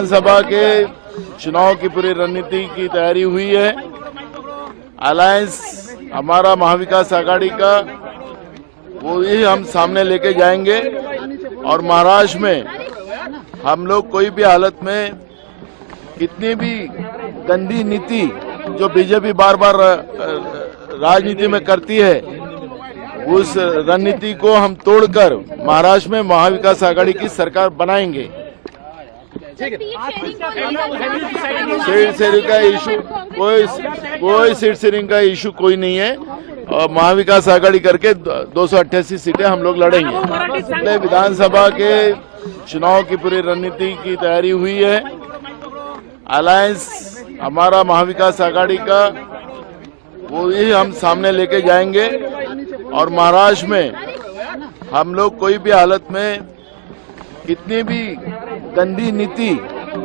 विधानसभा के चुनाव की पूरी रणनीति की तैयारी हुई है। अलायंस हमारा महाविकास आघाड़ी का वो ही हम सामने लेके जाएंगे और महाराष्ट्र में हम लोग कोई भी हालत में कितनी भी गंदी नीति जो बीजेपी बार बार राजनीति में करती है उस रणनीति को हम तोड़कर महाराष्ट्र में महाविकास आघाड़ी की सरकार बनाएंगे। सीट शेयरिंग का इशू कोई सीट शेयरिंग का इशू कोई नहीं है और महाविकास आघाड़ी करके 288 सीटें हम लोग लड़ेंगे। विधानसभा के चुनाव की पूरी रणनीति की तैयारी हुई है। अलायंस हमारा महाविकास आघाड़ी का वो ही हम सामने लेके जाएंगे और महाराष्ट्र में हम लोग कोई भी हालत में कितनी भी गंदी नीति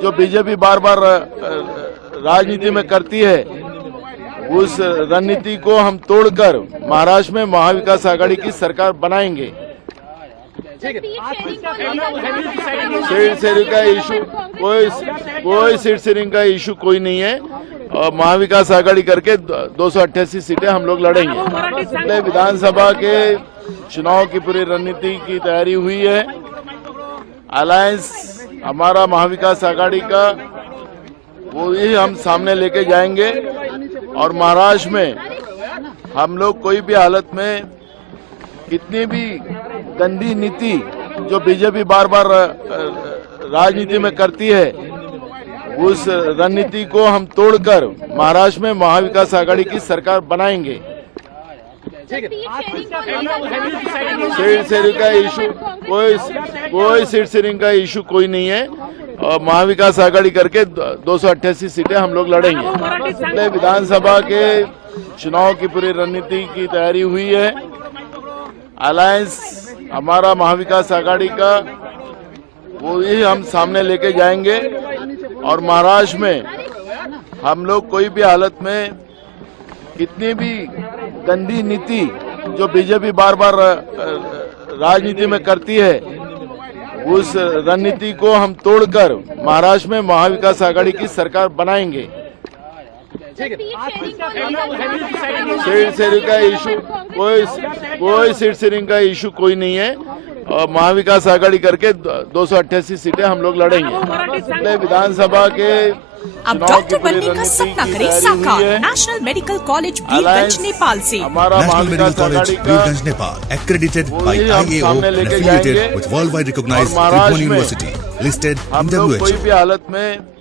जो बीजेपी बार बार राजनीति में करती है उस रणनीति को हम तोड़कर महाराष्ट्र में महाविकास आघाड़ी की सरकार बनाएंगे। सीट शेयरिंग का इशू कोई सीट शेयरिंग का इशू कोई नहीं है और महाविकास आघाड़ी करके 288 सीटें हम लोग लड़ेंगे। विधानसभा के चुनाव की पूरी रणनीति की तैयारी हुई है। अलायंस हमारा महाविकास आघाड़ी का वो ही हम सामने लेके जाएंगे और महाराष्ट्र में हम लोग कोई भी हालत में कितनी भी गंदी नीति जो बीजेपी बार बार राजनीति में करती है उस रणनीति को हम तोड़कर महाराष्ट्र में महाविकास आघाड़ी की सरकार बनाएंगे। सीट शेयरिंग का इशू कोई सीट शेयरिंग का इशू कोई नहीं है और महाविकास आघाड़ी करके 288 सीटें हम लोग लड़ेंगे। विधानसभा के चुनाव की पूरी रणनीति की तैयारी हुई है। अलायंस हमारा महाविकास आघाड़ी का वो ही हम सामने लेके जाएंगे और महाराष्ट्र में हम लोग कोई भी हालत में कितनी भी गंदी नीति जो बीजेपी बार बार राजनीति में करती है उस रणनीति को हम तोड़कर महाराष्ट्र में महाविकास आघाड़ी की सरकार बनाएंगे। सीट शेयरिंग का इशू कोई सीट शेयरिंग का इशू कोई नहीं है और महाविकास आघाड़ी करके 288 सीटें हम लोग लड़ेंगे। विधानसभा के अब डॉक्टर बनने का सपना करें साकार। National medical college Birgunj Nepal से। National medical college Birgunj Nepal, accredited by IAO and affiliated with worldwide recognized Tribhuvan University, listed in WHO। कोई भी हालत में